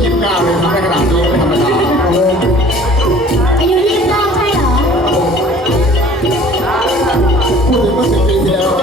ยี่สิล้าเลทำได้ขนาดนี้ไม่ธรรมดาอายุ29ใช่เหรอ พูดถึม่อสิบปีที่แล้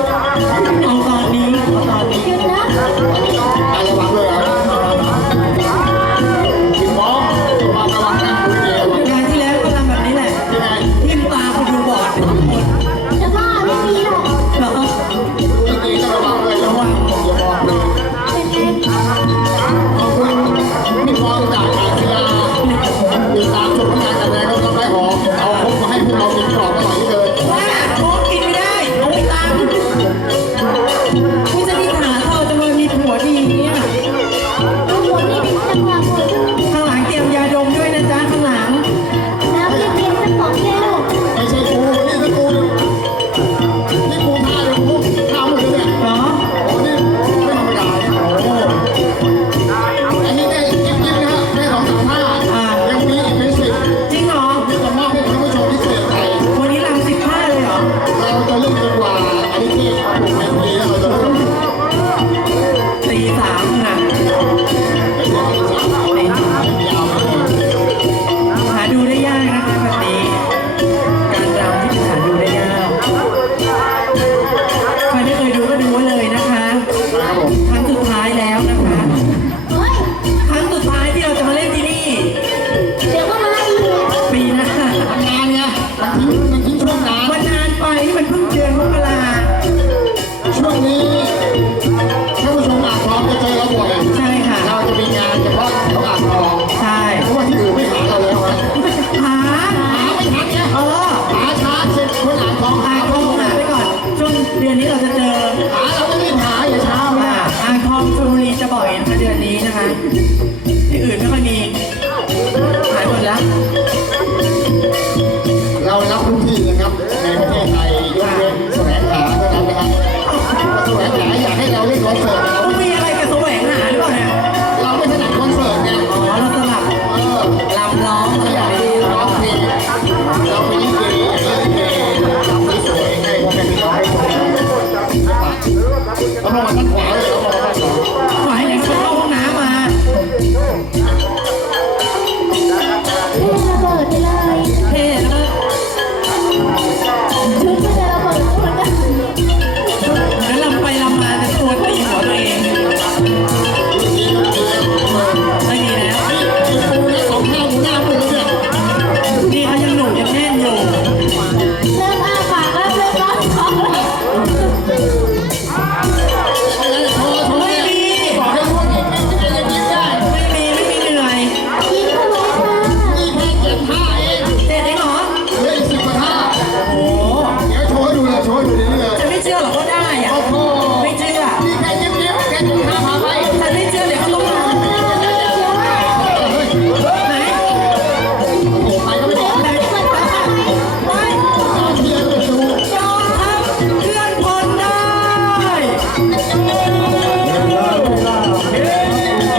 Berani? ตำรวจมันขวา